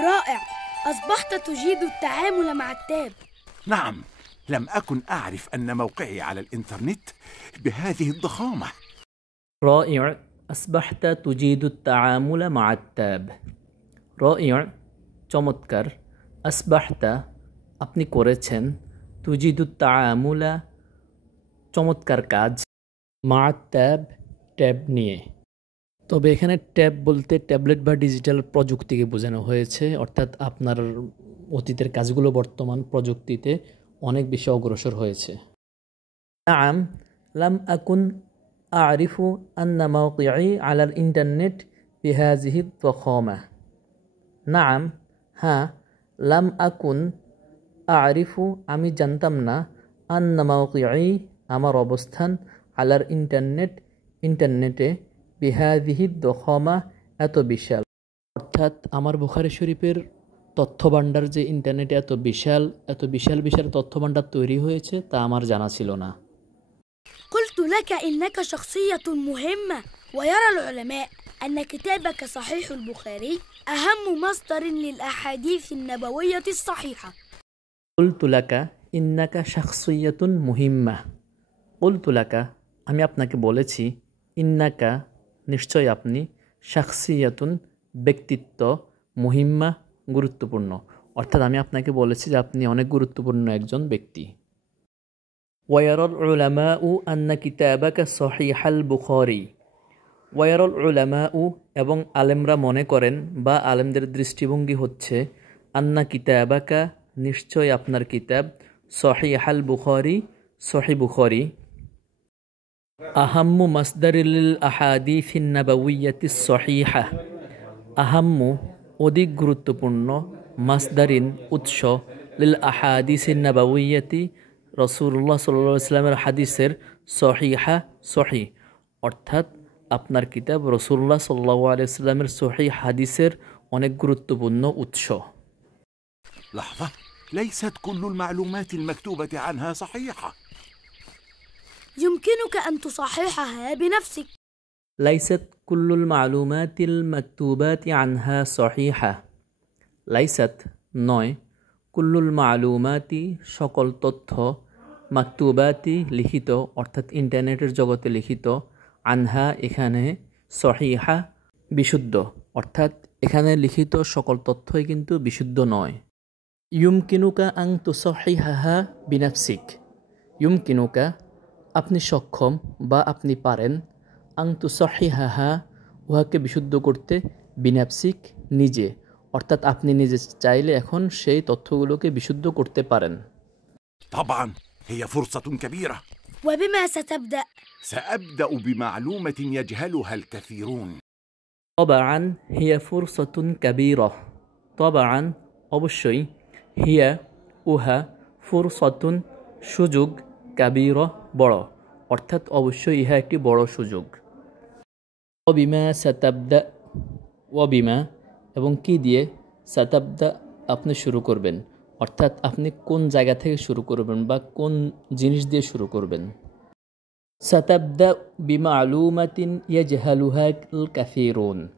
رائع. أصبحت تجيد التعامل مع التاب. نعم، لم أكن أعرف أن موقعي على الإنترنت بهذه الضخامة. رائع. أصبحت تجيد التعامل مع التاب. رائع চমৎকার। আসবাহতা আপনি করেছেন, তুজিদুত তাআমুলা চমৎকার কাজ, মা ট্যাব ট্যাব নিয়ে। তবে এখানে ট্যাব বলতে ট্যাবলেট বা ডিজিটাল প্রযুক্তিকে বোঝানো হয়েছে, অর্থাৎ আপনার অতীতের কাজগুলো বর্তমান প্রযুক্তিতে অনেক বেশি অগ্রসর হয়েছে। নাম লাম আকুন আরিফু আন্না মাওকিঈ আলাল ইন্টারনেট বিহাযিহি দ্বাখামা। নাম হ্যাঁ, লাম আকুন আরিফু আমি জানতাম না, আন্না মাওকিঈ আমার অবস্থান, আলার ইন্টারনেটে বিহাযিহি দ্বাখামা এত বিশাল। অর্থাৎ আমার বুখারী শরীফের তথ্যভাণ্ডার যে ইন্টারনেটে এত বিশাল তথ্যভাণ্ডার তৈরি হয়েছে তা আমার জানা ছিল না। قلت لك إنك شخصية مهمة، ويرى العلماء أن كتابك صحيح البخاري أهم مصدر للأحاديث النبوية الصحيحة. قلت لك إنك شخصية مهمة. قلت لك আমি আপনাকে বলেছি, ইন্নাকা নিশ্চয় আপনি, শাখসিয়াতুন ব্যক্তিত্ব, মুহিম্মা গুরুত্বপূর্ণ। অর্থাৎ আমি আপনাকে বলেছি যে আপনি অনেক গুরুত্বপূর্ণ একজন ব্যক্তি। ওয়ায়ারুল উলামাউ আন্না কিতাবাকা সহিহাল বুখারী। ওয়ায়ারুল উলামাউ এবং আলেমরা মনে করেন বা আলেমদের দৃষ্টিভঙ্গি হচ্ছে, আন্না কিতাবাকা নিশ্চয় আপনার কিতাব, সহিহাল বুখারী সহিহ বুখারী, আহাম্মু মাসদারিল আহাদিসিন নাবাউইয়াতিস সহিহা। আহাম্মু অধিক গুরুত্বপূর্ণ, মাসদারিন উৎস, লিল আহাদিসিন নাবাউইয়াতি রাসূলুল্লাহ সাল্লাল্লাহু আলাইহি ওয়াসাল্লামের হাদিসের, সহিহা সহিহ অর্থাৎ আপনার কিতাব রাসূলুল্লাহ সাল্লাল্লাহু আলাইহি ওয়াসাল্লামের সহিহ হাদিসের অনেক গুরুত্বপূর্ণ উৎস। لحظة، ليست كل المعلومات المكتوبة عنها صحيحة. يمكنك أن تصححها بنفسك. লাইসাত কুল্লুল মালুমাতিল মাকতুবাতি আনহা সহিহা। লাইসাত নয়, কুল্লুল মালুমাতি সকল তথ্য, মাকতুবাতি লিখিত অর্থাৎ ইন্টারনেটের জগতে লিখিত, আনহা এখানে, সহিহা বিশুদ্ধ অর্থাৎ এখানে লিখিত সকল তথ্যই কিন্তু বিশুদ্ধ নয়। ইউমকিনুকা আং তুসহিহাহা বিনাফসিক। ইউমকিনুকা আপনি সক্ষম বা আপনি পারেন, আং তুসহিহাহা উহাকে বিশুদ্ধ করতে, বিনাফসিক নিজে অর্থাৎ আপনি নিজে চাইলে এখন সেই তথ্যগুলোকে বিশুদ্ধ করতে পারেন। طبعا هي فرصة كبيرة. وبما ستبدأ؟ سأبدأ بمعلومة يجهلها الكثيرون. طبعا هي فرصة كبيرة. طبعا অবশ্যই, হিয়া উহা, ফুরসাতুন সুযোগ, কাবীরা বড় অর্থাৎ অবশ্যই ইহা একটি বড় সুযোগ। ওবিমা সাতাবদা, ওবিমা এবং কি দিয়ে, সাতাবদা আপনি শুরু করবেন অর্থাৎ আপনি কোন জায়গা থেকে শুরু করবেন বা কোন জিনিস দিয়ে শুরু করবেন। সাতাবদা বিমালুমাতিন ইয়াজহালুহাল কাসীরুন।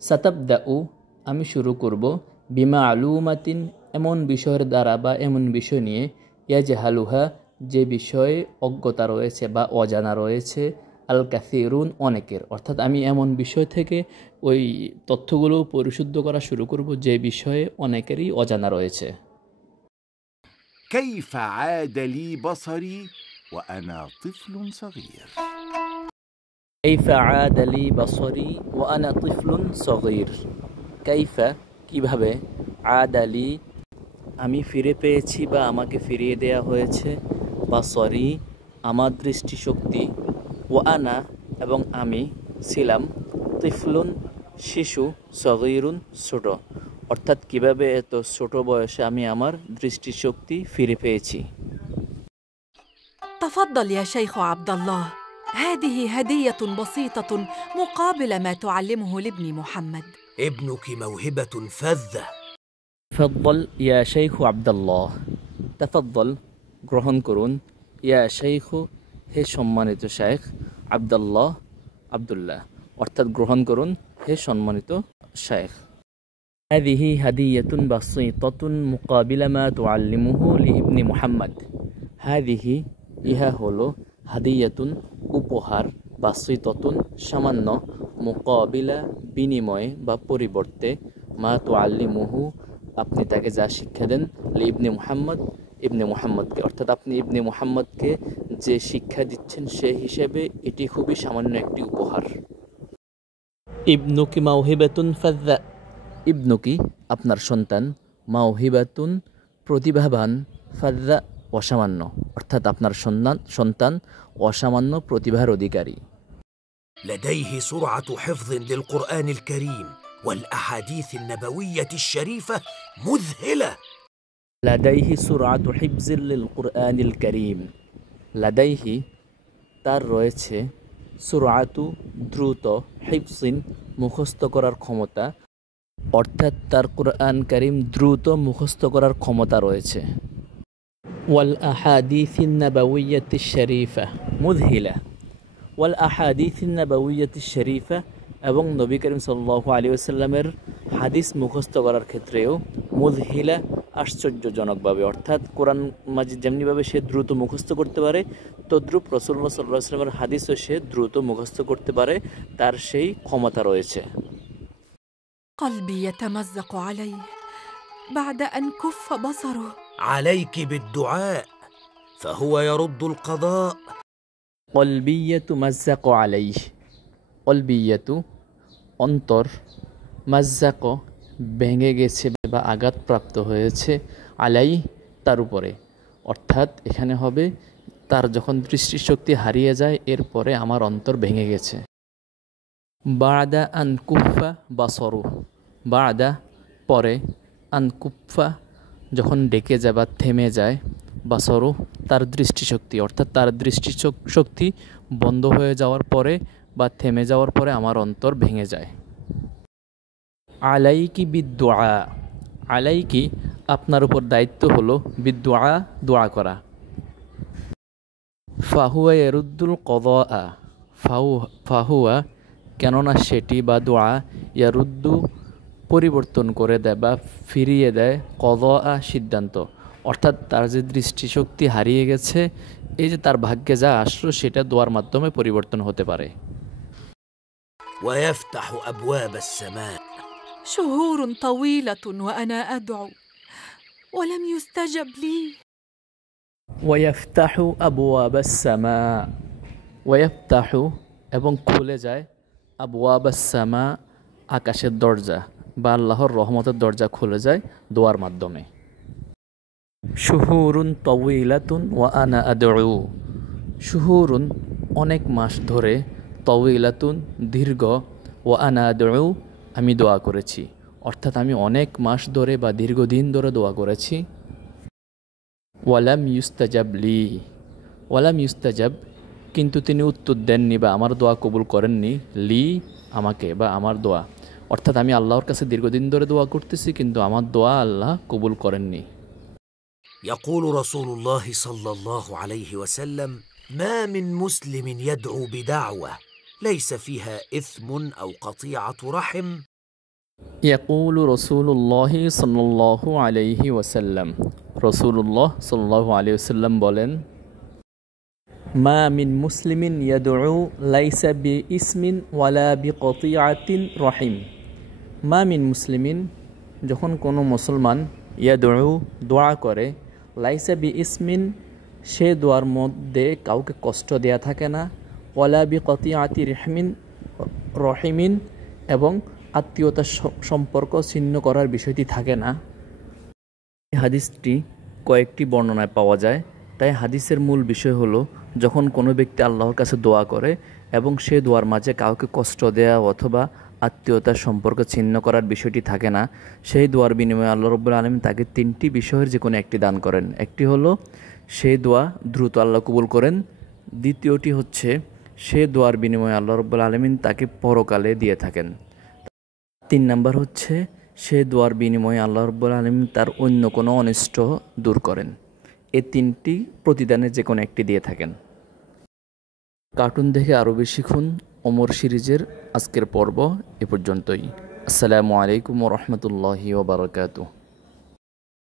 সাতাবদাউ আমি শুরু করব, বিমালুমাতিন এমন বিষয়ের দ্বারা বা এমন বিষয় নিয়ে, ইয়াজহালুহা যে বিষয়ে অজ্ঞতা রয়েছে বা অজানা রয়েছে, আল কাসীরুন অনেকের, অর্থাৎ আমি এমন বিষয় থেকে ওই তথ্যগুলো পরিশুদ্ধ করা শুরু করব যে বিষয়ে অনেকেরই অজানা রয়েছে। كيف عاد لي بصري وأنا طفل صغير. كيف عاد لي بصري وأنا طفل صغير. كيف কিভাবে, আদালি আমি ফিরে পেয়েছি বা আমাকে ফিরিয়ে দেয়া হয়েছে, বাসরি আমার দৃষ্টিশক্তি, ওয়ানা এবং আমি ছিলাম, তিফলুন শিশু, সগীরুন ছোট অর্থাৎ কিভাবে এত ছোট বয়সে আমি আমার দৃষ্টিশক্তি ফিরে পেয়েছি। تفضل يا شيخ عبد الله، هذه هدية بسيطة مقابل ما تعلمه لابني محمد. ابنك موهبة فذة. تفضل يا شيخ عبد الله. تفضل গ্রহণ করুন, ইয়া শেখ হে সম্মানিত শেখ, আব্দুল্লাহ আব্দুল্লাহ অর্থাৎ গ্রহণ করুন হে সম্মানিত শেখ। هذه هدية بسيطة مقابل ما تعلمه لابن محمد هذه ইহা হলো হাদিয়াতুন উপহার বাসিতাতুন সামান্য মুকাবিলা বিনিময়ে বা পরিবর্তে মা তুআল্লিমুহু আপনি তাকে যা শিক্ষা দেন ইবনে মুহাম্মদ ইবনে মুহাম্মদকে অর্থাৎ আপনি ইবনে মুহাম্মদকে যে শিক্ষা দিচ্ছেন সে হিসেবে এটি খুবই সামান্য একটি উপহার ইবনুকি মাওহিবাতুন ফাযা ইবনুকি আপনার সন্তান মাওহিবাতুন প্রতিভাবান ফাযা অসামান্য অর্থাৎ আপনার সন্তান অসামান্য প্রতিভার অধিকারী لديه سرعة حفظ للقرآن الكريم والأحاديث النبوية الشريفة مذهلة. لديه سرعة حفظ للقرآن الكريم لديه তার রয়েছে সুরআতু দ্রুত হিফজিন মুখস্থ করার ক্ষমতা অর্থাৎ তার কুরআন কারীম দ্রুত মুখস্থ করার ক্ষমতা রয়েছে والأحاديث النبوية الشريفة مذهلة والأحاديث النبوية الشريفة এবং নবী করিম সাল্লাল্লাহু আলাইহি ওয়াসাল্লামের হাদিস মুখস্থ করার ক্ষেত্রেও মুযহিলা আশ্চর্যজনকভাবে অর্থাৎ কোরআন মাজিদ যেমনিভাবে সে দ্রুত মুখস্থ করতে পারে তদ্রূপ রাসূলুল্লাহ সাল্লাল্লাহু আলাইহি ওয়াসাল্লামের হাদিসও সে দ্রুত মুখস্থ করতে পারে তার সেই ক্ষমতা রয়েছে قلبي يتمزق عليه بعد أن كف بصره. عليك بالدعاء فهو يرد القضاء. قلبي يتمزق عليه قلبية অন্তর মাজ্জাক ভেঙে গেছে বা আঘাতপ্রাপ্ত হয়েছে আলাই তার উপরে অর্থাৎ এখানে হবে তার যখন দৃষ্টিশক্তি হারিয়ে যায় এরপরে আমার অন্তর ভেঙে গেছে বাদা আন কুফা বাসরু বাদা পরে আন কুফা যখন ডেকে যায় বা থেমে যায় বাসরু তার দৃষ্টিশক্তি অর্থাৎ তার দৃষ্টিশক্তি বন্ধ হয়ে যাওয়ার পরে বা থেমে যাওয়ার পরে আমার অন্তর ভেঙে যায় আলাইকি বিদুআ আলাইকি আপনার উপর দায়িত্ব হলো বিদুআ দোয়া করা ফাহুয়া ইয়ারুদ্দুল কদা ফাহুয়া কেননা সেটি বা দোয়া ইয়ারুদ্দু পরিবর্তন করে দেয় বা ফিরিয়ে দেয় কদা সিদ্ধান্ত অর্থাৎ তার যে দৃষ্টিশক্তি হারিয়ে গেছে এই যে তার ভাগ্যে যা আসলো সেটা দোয়ার মাধ্যমে পরিবর্তন হতে পারে ويفتح أبواب السماء. شهور طويلة وأنا أدعو ولم يستجب لي. ويفتح أبواب السماء ويفتح এবং খুলে যায় আবওয়াব আস-সামা আকাশের দরজা বা আল্লাহর রহমতের দরজা খুলে যায় দোয়ার মাধ্যমে শুহুরুন তাওয়িলাতুন ওয়া আনা আদউ শুহুরুন অনেক মাস ধরে তাওয়িলাতুন দীর্ঘ ওয়া আনা আদউ আমি দোয়া করেছি অর্থাৎ আমি অনেক মাস ধরে বা দীর্ঘদিন ধরে দোয়া করেছি ওয়ালাম ইউস্তাজাব লি ওয়ালাম ইউস্তাজাব কিন্তু তিনি উত্তর দেননি বা আমার দোয়া কবুল করেননি লি আমাকে বা আমার দোয়া অর্থাৎ আমি আল্লাহর কাছে দীর্ঘদিন ধরে দোয়া করতেছি কিন্তু আমার দোয়া আল্লাহ কবুল করেননি يقول رسول الله صلى الله عليه وسلم ما من مسلم يدعو بدعوة ليس فيها إثم أو قطيعة رحم. يقول رسول الله صلى الله عليه وسلم رسول الله صلى الله عليه وسلم বলেন ما من مسلم يدعو ليس باسم ولا بقطيعة رحم ما من مسلم যখন কোনো মুসলমান ইয়াদউ দোয়া করে লাইসা বিইসমিন সে দোয়ার মধ্যে কাউকে কষ্ট দেয়া থাকে না ওয়ালা বিকতিআতি রহিমিন এবং আত্মীয়তার সম্পর্ক ছিন্ন করার বিষয়টি থাকে না এই হাদিসটি কয়েকটি বর্ণনায় পাওয়া যায় তাই হাদিসের মূল বিষয় হলো যখন কোনো ব্যক্তি আল্লাহর কাছে দোয়া করে এবং সে দোয়ার মাঝে কাউকে কষ্ট দেয়া অথবা আত্মীয়তার সম্পর্ক ছিন্ন করার বিষয়টি থাকে না সেই দোয়ার বিনিময়ে আল্লাহ রাব্বুল আলামিন তাকে তিনটি বিষয়ের যে কোনো একটি দান করেন একটি হলো সেই দোয়া দ্রুত আল্লাহ কবুল করেন দ্বিতীয়টি হচ্ছে সেই দোয়ার বিনিময়ে আল্লাহ রাব্বুল আলামিন তাকে পরকালে দিয়ে থাকেন 3 নাম্বার হচ্ছে সেই দোয়ার বিনিময়ে আল্লাহ রাব্বুল আলামিন তার অন্য কোনো অনিষ্ট দূর করেন এই তিনটি প্রতিদানের যে কোনো একটি দিয়ে থাকেন কার্টুন দেখে আরও বেশি শিখুন ওমর সিরিজের আজকের পর্ব এ পর্যন্তই আসসালামু আলাইকুম ওয়া রাহমাতুল্লাহি ওয়া বারাকাতুহু।